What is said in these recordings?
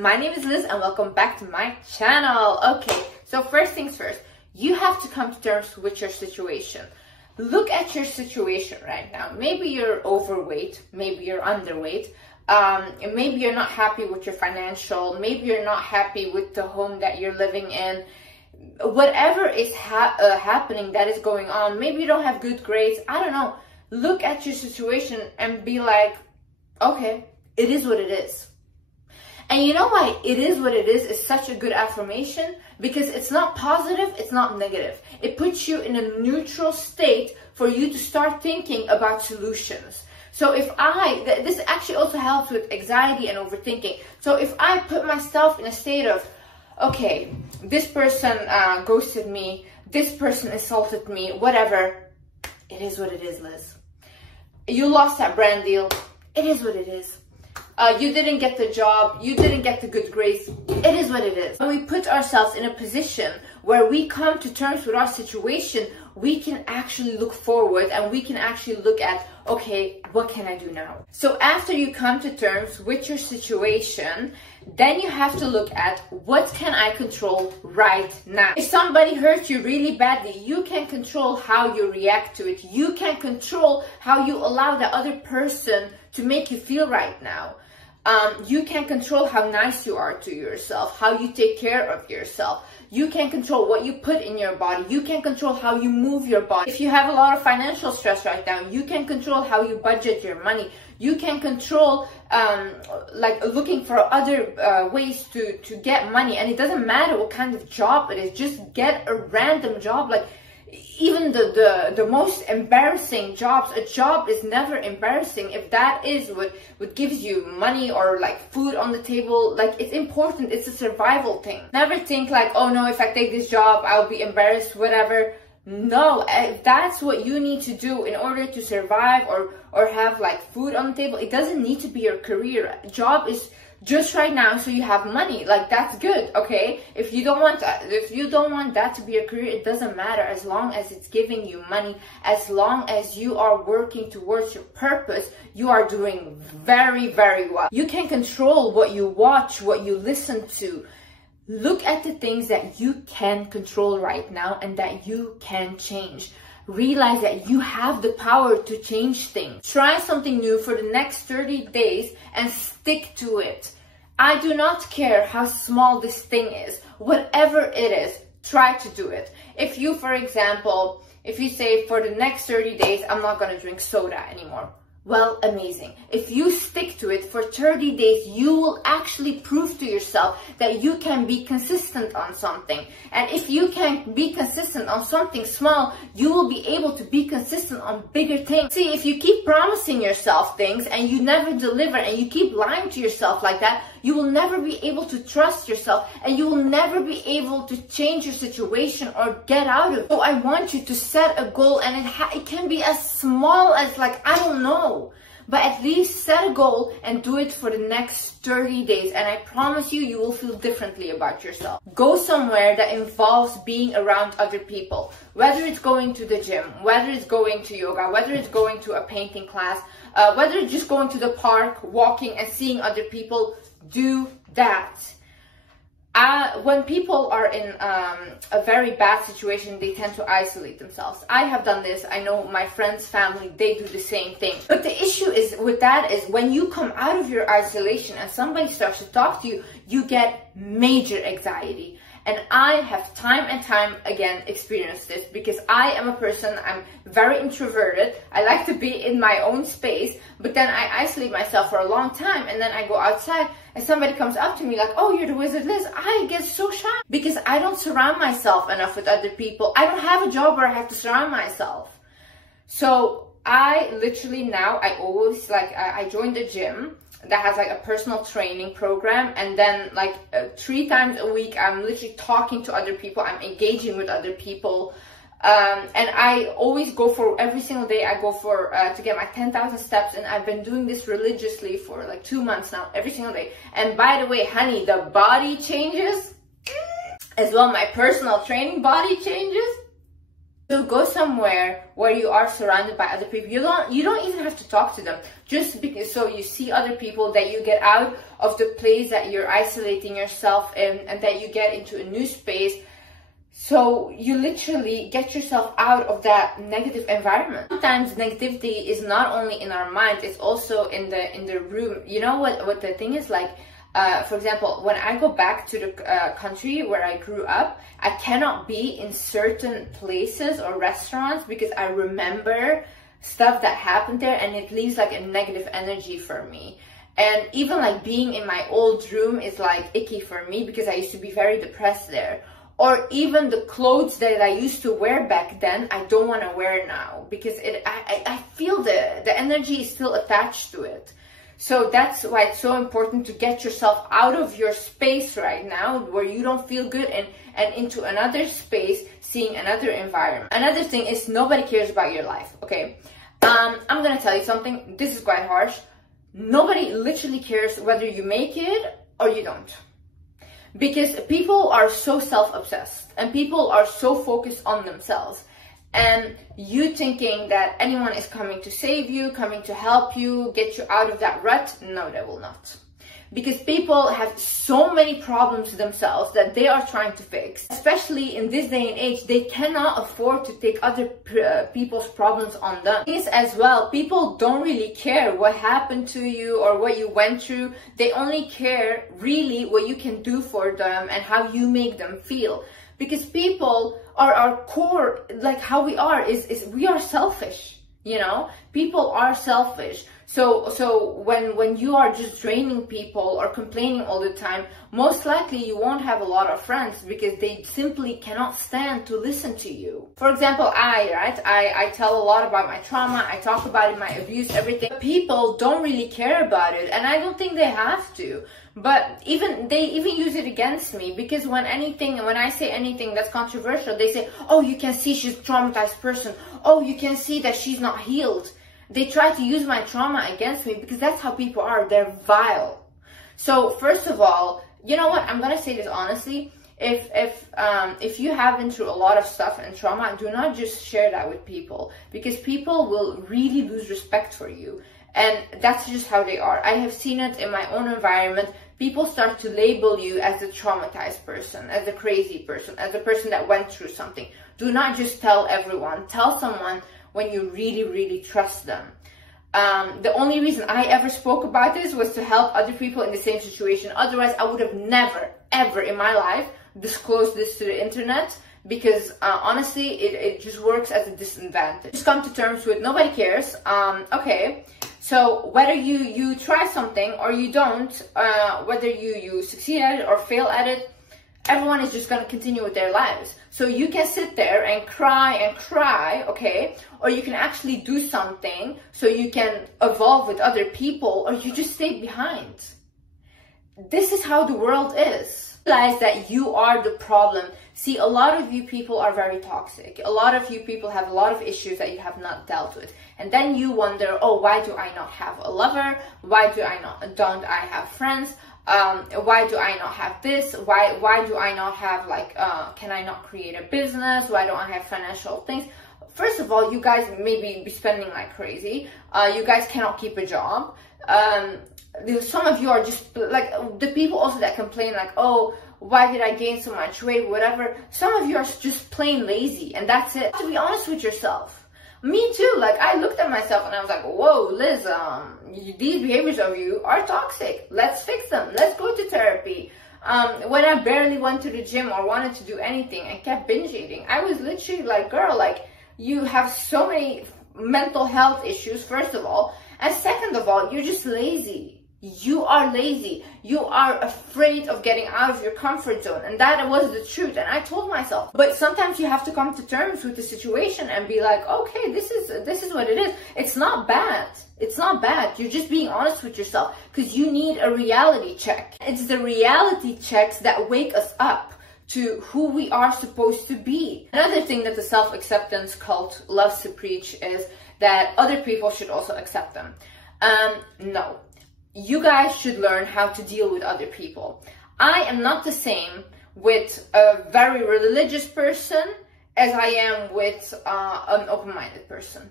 my name is Liz and welcome back to my channel. Okay, so first things first, you have to come to terms with your situation. Look at your situation right now. Maybe you're overweight, maybe you're underweight, maybe you're not happy with your financial, maybe you're not happy with the home that you're living in. Whatever is happening that is going on, maybe you don't have good grades, I don't know. Look at your situation and be like, okay, it is what it is. And you know why it is what it is such a good affirmation? Because it's not positive, it's not negative. It puts you in a neutral state for you to start thinking about solutions. So if this actually also helps with anxiety and overthinking. So if I put myself in a state of, okay, this person ghosted me, this person insulted me, whatever, it is what it is, Liz. You lost that brand deal, it is what it is. You didn't get the job, you didn't get the good grades, it is what it is. When we put ourselves in a position where we come to terms with our situation, we can actually look forward and we can actually look at, okay, what can I do now? So after you come to terms with your situation, then you have to look at what can I control right now. If somebody hurt you really badly, you can control how you react to it. You can control how you allow the other person to make you feel right now. You can control how nice you are to yourself, how you take care of yourself. You can control what you put in your body. You can control how you move your body. If you have a lot of financial stress right now, you can control how you budget your money. You can control like looking for other ways to get money. And it doesn't matter what kind of job it is. Just get a random job. Like even the most embarrassing jobs, a job is never embarrassing if that is what gives you money or like food on the table. Like it's important, it's a survival thing. Never think like, oh no, if I take this job I'll be embarrassed, whatever. No, if that's what you need to do in order to survive or have like food on the table, it doesn't need to be your career. Job is just right now so you have money. Like that's good, okay? If you don't want that to be your career, it doesn't matter as long as it's giving you money. As long as you are working towards your purpose, you are doing very, very well. You can control what you watch, what you listen to. Look at the things that you can control right now and that you can change. Realize that you have the power to change things. Try something new for the next 30 days and stick to it. I do not care how small this thing is. Whatever it is, try to do it. If you, for example, if you say for the next 30 days, I'm not going to drink soda anymore. Well, amazing. If you stick to it for 30 days, you will actually prove to yourself that you can be consistent on something. And if you can be consistent on something small, you will be able to be consistent on bigger things. See, if you keep promising yourself things and you never deliver and you keep lying to yourself like that, you will never be able to trust yourself and you will never be able to change your situation or get out of it. So I want you to set a goal, and it can be as small as like, I don't know, but at least set a goal and do it for the next 30 days. And I promise you, you will feel differently about yourself. Go somewhere that involves being around other people, whether it's going to the gym, whether it's going to yoga, whether it's going to a painting class, whether it's just going to the park, walking and seeing other people. Do that. When people are in a very bad situation, they tend to isolate themselves. I have done this. I know my friends, family, they do the same thing. But the issue is with that is when you come out of your isolation and somebody starts to talk to you, you get major anxiety. And I have time and time again experienced this because I am a person, I'm very introverted. I like to be in my own space, but then I isolate myself for a long time and then I go outside and somebody comes up to me like, oh, you're the Wizard Liz. I get so shy because I don't surround myself enough with other people. I don't have a job where I have to surround myself. So I literally now, I always like, I joined the gym that has like a personal training program, and then like 3 times a week I'm literally talking to other people, I'm engaging with other people, and I always go for, every single day I go for to get my 10,000 steps, and I've been doing this religiously for like 2 months now, every single day. And by the way, honey, the body changes as well, my personal training body changes. So go somewhere where you are surrounded by other people. You don't even have to talk to them. just because, so you see other people, that you get out of the place that you're isolating yourself in, and that you get into a new space. So you literally get yourself out of that negative environment. Sometimes negativity is not only in our mind, it's also in the room. You know what the thing is, like, for example, when I go back to the country where I grew up, I cannot be in certain places or restaurants because I remember stuff that happened there, and it leaves like a negative energy for me. And even like being in my old room is like icky for me because I used to be very depressed there. Or even the clothes that I used to wear back then, I don't want to wear now because I feel the energy is still attached to it. So that's why it's so important to get yourself out of your space right now where you don't feel good, and into another space, seeing another environment. Another thing is, nobody cares about your life, okay? I'm gonna tell you something, this is quite harsh. Nobody literally cares whether you make it or you don't. Because people are so self-obsessed and people are so focused on themselves. And you thinking that anyone is coming to save you, coming to help you, get you out of that rut, no, they will not. Because people have so many problems themselves that they are trying to fix. Especially in this day and age, they cannot afford to take other people's problems on them. This as well, people don't really care what happened to you or what you went through. They only care really what you can do for them and how you make them feel. Because people are our core, like how we are, is we are selfish, you know? People are selfish. So when you are just draining people or complaining all the time, most likely you won't have a lot of friends because they simply cannot stand to listen to you. For example, I tell a lot about my trauma, I talk about it, my abuse, everything. People don't really care about it, and I don't think they have to. But they even use it against me, because when I say anything that's controversial, they say, oh, you can see she's a traumatized person. Oh, you can see that she's not healed. They try to use my trauma against me because that's how people are. They're vile. So first of all, you know what? I'm gonna say this honestly. If you have been through a lot of stuff and trauma, do not just share that with people, because people will really lose respect for you. And that's just how they are. I have seen it in my own environment. People start to label you as a traumatized person, as a crazy person, as a person that went through something. Do not just tell everyone. Tell someone when you really, really trust them. The only reason I ever spoke about this was to help other people in the same situation. Otherwise, I would have never, ever in my life disclosed this to the internet, because honestly, it just works as a disadvantage. Just come to terms with nobody cares. Okay, so whether you try something or you don't, whether you succeed at it or fail at it, everyone is just going to continue with their lives. So you can sit there and cry, okay? Or you can actually do something so you can evolve with other people, or you just stay behind. This is how the world is. Realize that you are the problem. See, a lot of you people are very toxic. A lot of you people have a lot of issues that you have not dealt with. And then you wonder, oh, why do I not have a lover? Why don't I have friends? Why do I not have this? Why do I not have, like, can I not create a business? Why don't I have financial things? First of all, you guys maybe be spending like crazy. You guys cannot keep a job. Some of you are just like, the people also that complain like, oh, why did I gain so much weight, whatever. Some of you are just plain lazy, and that's it. To be honest with yourself. Me too. Like, I looked at myself and I was like, whoa, Liz, these behaviors of you are toxic. Let's fix them. Let's go to therapy. When I barely went to the gym or wanted to do anything and kept binge eating, I was literally like, girl, like, you have so many mental health issues, first of all. And second of all, you're just lazy. You are lazy. You are afraid of getting out of your comfort zone. And that was the truth. And I told myself. But sometimes you have to come to terms with the situation and be like, okay, this is what it is. It's not bad. It's not bad. You're just being honest with yourself, because you need a reality check. It's the reality checks that wake us up to who we are supposed to be. Another thing that the self-acceptance cult loves to preach is that other people should also accept them. No. You guys should learn how to deal with other people. I am not the same with a very religious person as I am with an open-minded person.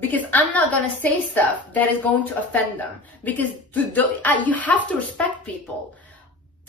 because I'm not gonna say stuff that is going to offend them, because you have to respect people.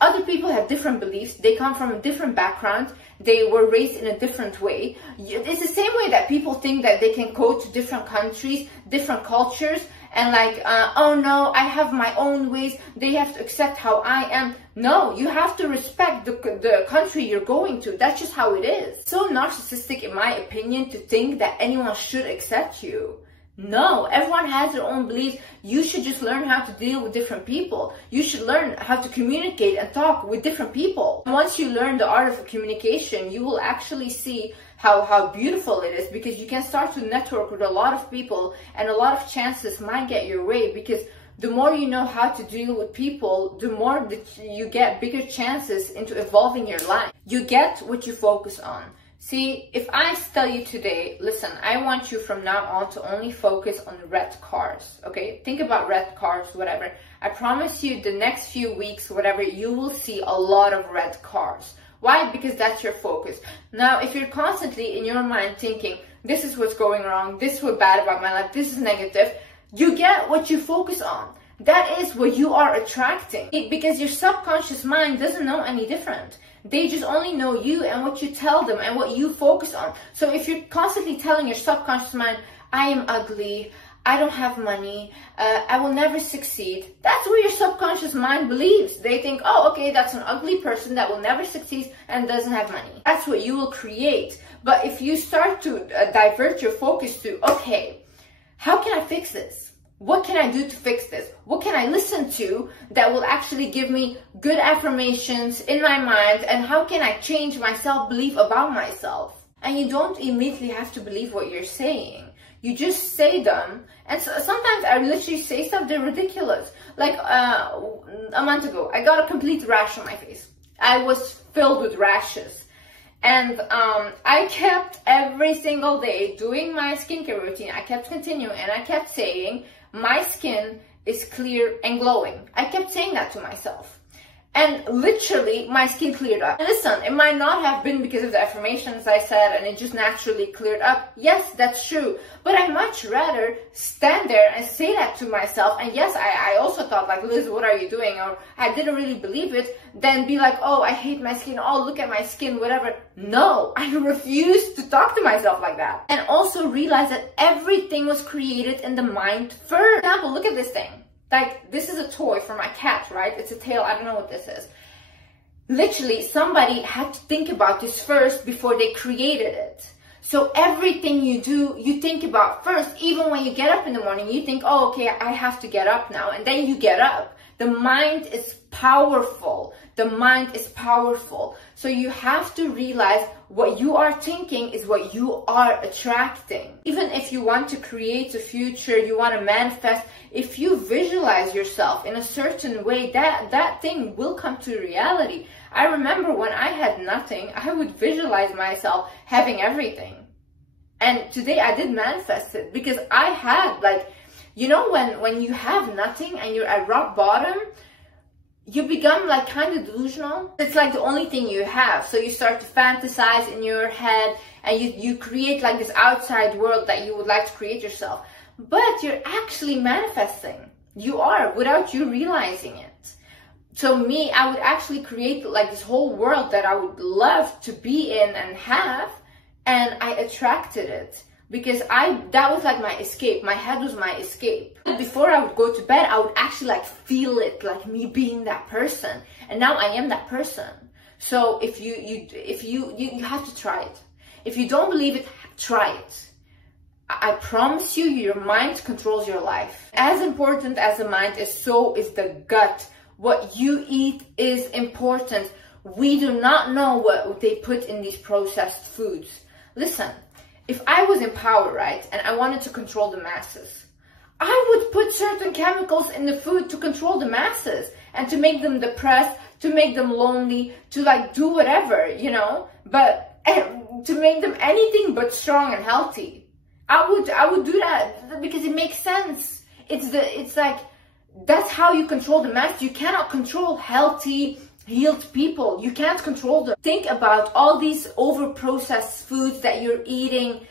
Other people have different beliefs, they come from a different background, they were raised in a different way. It's the same way that people think that they can go to different countries, different cultures, and like, oh no, I have my own ways, they have to accept how I am. No, you have to respect the country you're going to. That's just how it is. So narcissistic, in my opinion, to think that anyone should accept you. No, everyone has their own beliefs. You should just learn how to deal with different people. You should learn how to communicate and talk with different people. Once you learn the art of communication, you will actually see how beautiful it is, because you can start to network with a lot of people, and a lot of chances might get your way, because the more you know how to deal with people, the more that you get bigger chances into evolving your life. You get what you focus on. See, if I tell you today, listen, I want you from now on to only focus on red cars, okay? Think about red cars, whatever. I promise you the next few weeks, whatever, you will see a lot of red cars. Why? Because that's your focus. Now, if you're constantly in your mind thinking, this is what's going wrong, this is what's bad about my life, this is negative, you get what you focus on. That is what you are attracting, because your subconscious mind doesn't know any different. They just only know you and what you tell them and what you focus on. So if you're constantly telling your subconscious mind, I am ugly, I don't have money, I will never succeed, that's what your subconscious mind believes. They think, oh, okay, that's an ugly person that will never succeed and doesn't have money. That's what you will create. But if you start to divert your focus to, okay, how can I fix this? What can I do to fix this? What can I listen to that will actually give me good affirmations in my mind? And how can I change my self-belief about myself? And you don't immediately have to believe what you're saying. You just say them. And so, sometimes I literally say stuff, they're ridiculous. Like a month ago, I got a complete rash on my face. I was filled with rashes. And I kept every single day doing my skincare routine. I kept continuing and I kept saying, my skin is clear and glowing. I kept saying that to myself. And literally, my skin cleared up. And listen, it might not have been because of the affirmations I said and it just naturally cleared up. Yes, that's true. But I'd much rather stand there and say that to myself. And yes, I also thought like, Liz, what are you doing? Or I didn't really believe it. Then be like, oh, I hate my skin. Oh, look at my skin, whatever. No, I refuse to talk to myself like that. And also realize that everything was created in the mind first. For example, look at this thing. Like, this is a toy for my cat, right? It's a tail. I don't know what this is. Literally, somebody had to think about this first before they created it. So everything you do, you think about first. Even when you get up in the morning, you think, oh, okay, I have to get up now. And then you get up. The mind is powerful. The mind is powerful. So you have to realize what you are thinking is what you are attracting. Even if you want to create a future, you want to manifest, if you visualize yourself in a certain way, that thing will come to reality. I remember when I had nothing, I would visualize myself having everything. And today I did manifest it because I had, like, you know, when you have nothing and you're at rock bottom, you become like kind of delusional. It's like the only thing you have. So you start to fantasize in your head and you create like this outside world that you would like to create yourself. But you're actually manifesting. You are, without you realizing it. So me, I would actually create like this whole world that I would love to be in and have. And I attracted it. Because that was like my escape. My head was my escape. Before I would go to bed, I would actually like feel it, like me being that person. And now I am that person. So if you have to try it. If you don't believe it, try it. I promise you, your mind controls your life. As important as the mind is, so is the gut. What you eat is important. We do not know what they put in these processed foods. Listen. If I was in power, right, and I wanted to control the masses, I would put certain chemicals in the food to control the masses and to make them depressed, to make them lonely, to like do whatever, you know, but to make them anything but strong and healthy. I would do that because it makes sense. It's like, that's how you control the mass. You cannot control healthy, healed people. You can't control them. Think about all these over-processed foods that you're eating.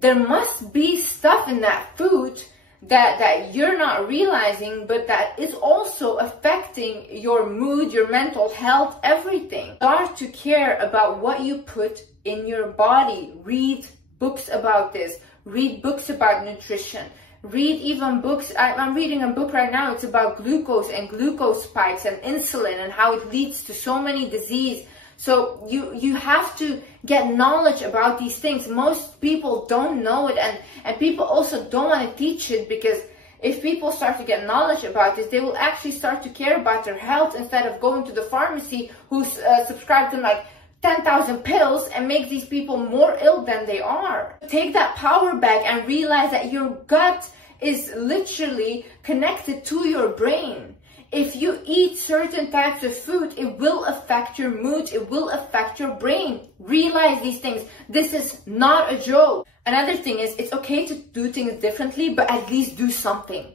there must be stuff in that food that you're not realizing, but that is also affecting your mood, your mental health, everything. Start to care about what you put in your body. Read books about this. Read books about nutrition. Read even books. I'm reading a book right now. It's about glucose and glucose spikes and insulin and how it leads to so many diseases. So you have to get knowledge about these things. Most people don't know it, and people also don't want to teach it, because if people start to get knowledge about this, they will actually start to care about their health instead of going to the pharmacy who's subscribed to like 10,000 pills and make these people more ill than they are. Take that power back and realize that your gut is literally connected to your brain. If you eat certain types of food, it will affect your mood, it will affect your brain. Realize these things. This is not a joke. Another thing is, it's okay to do things differently, but at least do something.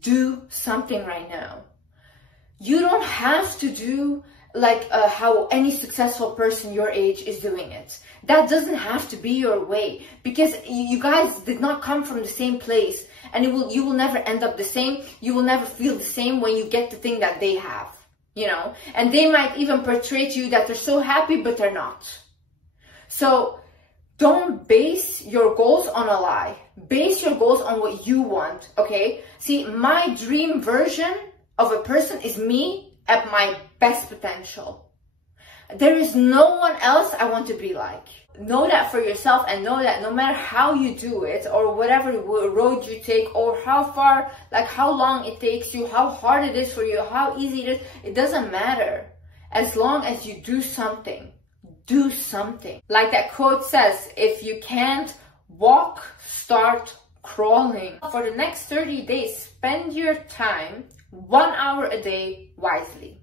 Do something right now. You don't have to do like how any successful person your age is doing it. That doesn't have to be your way, because you guys did not come from the same place, and you will never end up the same. You will never feel the same when you get the thing that they have, you know, and they might even portray to you that they're so happy, but they're not. So don't base your goals on a lie. Base your goals on what you want, okay? See, my dream version of a person is me at my best potential. There is no one else I want to be like. Know that for yourself, and know that no matter how you do it, or whatever road you take, or how far, like how long it takes you, how hard it is for you, how easy it is, it doesn't matter. As long as you do something, do something. Like that quote says, if you can't walk, start crawling. For the next 30 days, spend your time 1 hour a day wisely.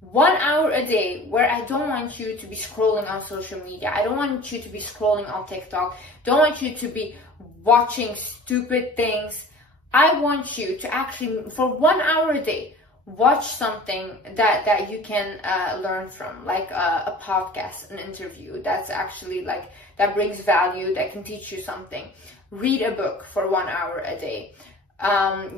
1 hour a day where I don't want you to be scrolling on social media. I don't want you to be scrolling on TikTok. Don't want you to be watching stupid things. I want you to actually, for 1 hour a day, watch something that you can learn from, like a podcast, an interview that's actually like, that brings value, that can teach you something. Read a book for 1 hour a day.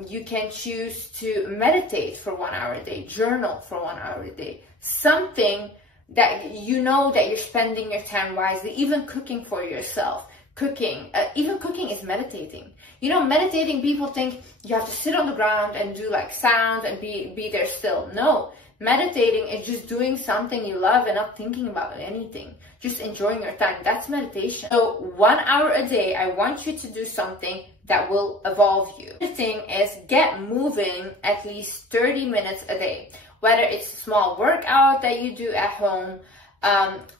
You can choose to meditate for 1 hour a day, journal for 1 hour a day, something that you know that you're spending your time wisely, even cooking for yourself. Cooking, even cooking is meditating. You know, meditating, people think you have to sit on the ground and do like sounds and be there still. No, meditating is just doing something you love and not thinking about anything, just enjoying your time. That's meditation. So 1 hour a day, I want you to do something that will evolve you. The thing is, get moving at least 30 minutes a day, whether it's a small workout that you do at home,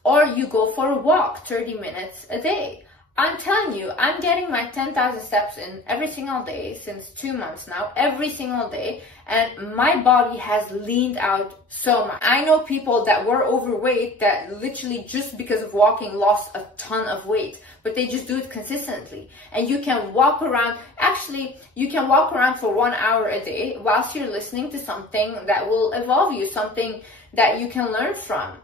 or you go for a walk 30 minutes a day. I'm telling you, I'm getting my 10,000 steps in every single day since 2 months now, every single day, and my body has leaned out so much. I know people that were overweight that literally just because of walking lost a ton of weight, but they just do it consistently. And you can walk around, actually, you can walk around for 1 hour a day whilst you're listening to something that will evolve you, something that you can learn from.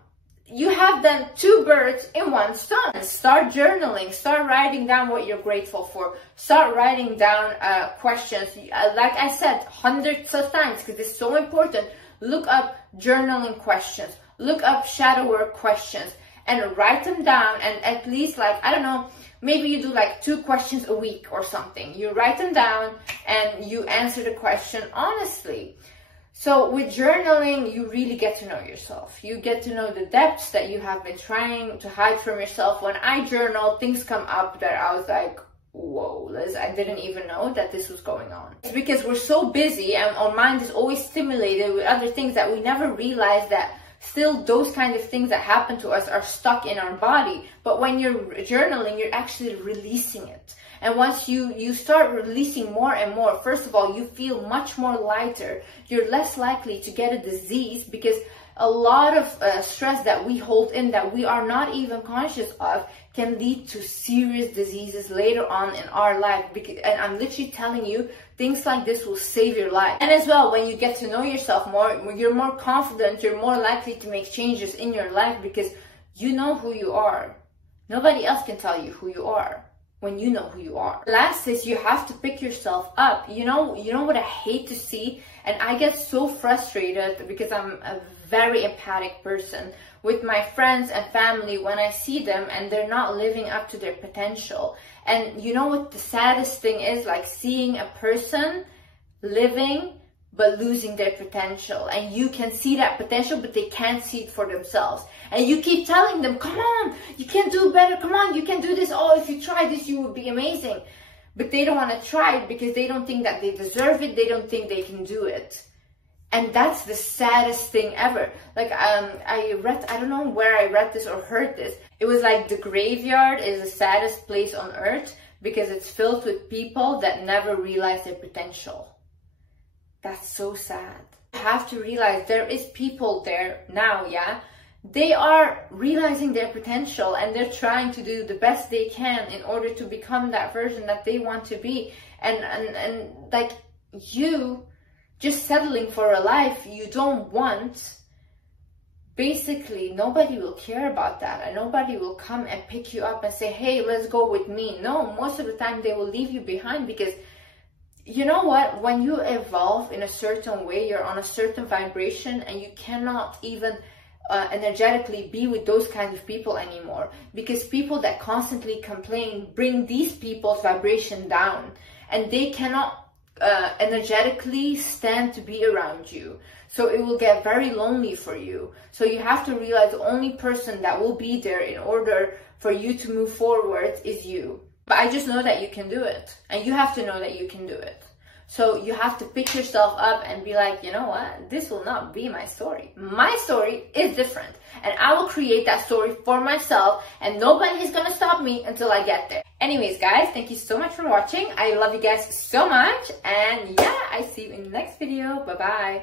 You have done 2 birds in 1 stone. Start journaling, start writing down what you're grateful for, start writing down questions. Like I said hundreds of times, because it's so important, look up journaling questions, look up shadow work questions, and write them down. And at least, like, I don't know, maybe you do like 2 questions a week or something. You write them down and you answer the question honestly. So with journaling, you really get to know yourself. You get to know the depths that you have been trying to hide from yourself. When I journal, things come up that I was like, whoa, Liz, I didn't even know that this was going on. It's because we're so busy and our mind is always stimulated with other things that we never realize that still those kind of things that happen to us are stuck in our body. But when you're journaling, you're actually releasing it. And once you start releasing more and more, first of all, you feel much more lighter. You're less likely to get a disease, because a lot of stress that we hold in that we are not even conscious of can lead to serious diseases later on in our life. And I'm literally telling you, things like this will save your life. And as well, when you get to know yourself more, you're more confident, you're more likely to make changes in your life because you know who you are. Nobody else can tell you who you are. when you know who you are. Last is you have to pick yourself up. You know what I hate to see, and I get so frustrated because I'm a very empathic person with my friends and family when I see them and they're not living up to their potential. And you know what the saddest thing is? Like seeing a person living but losing their potential, and you can see that potential but they can't see it for themselves, and you keep telling them, come on, you can do better, come on, you can do this, oh, if you try this you will be amazing, but they don't want to try it because they don't think that they deserve it, they don't think they can do it. And that's the saddest thing ever. Like I don't know where I read this or heard this, it was like the graveyard is the saddest place on earth because it's filled with people that never realize their potential. That's so sad. You have to realize there is people there now, yeah? They are realizing their potential and they're trying to do the best they can in order to become that version that they want to be. And like you just settling for a life you don't want, basically nobody will care about that, and nobody will come and pick you up and say, hey, let's go with me. No, most of the time they will leave you behind because you know what? When you evolve in a certain way, you're on a certain vibration and you cannot even energetically be with those kinds of people anymore, because people that constantly complain bring these people's vibration down and they cannot energetically stand to be around you. So it will get very lonely for you. So you have to realize the only person that will be there in order for you to move forward is you. But I just know that you can do it, and you have to know that you can do it. So you have to pick yourself up and be like, you know what? This will not be my story. My story is different, and I will create that story for myself, and nobody is gonna stop me until I get there. Anyways, guys, thank you so much for watching. I love you guys so much, and yeah, I see you in the next video. Bye-bye.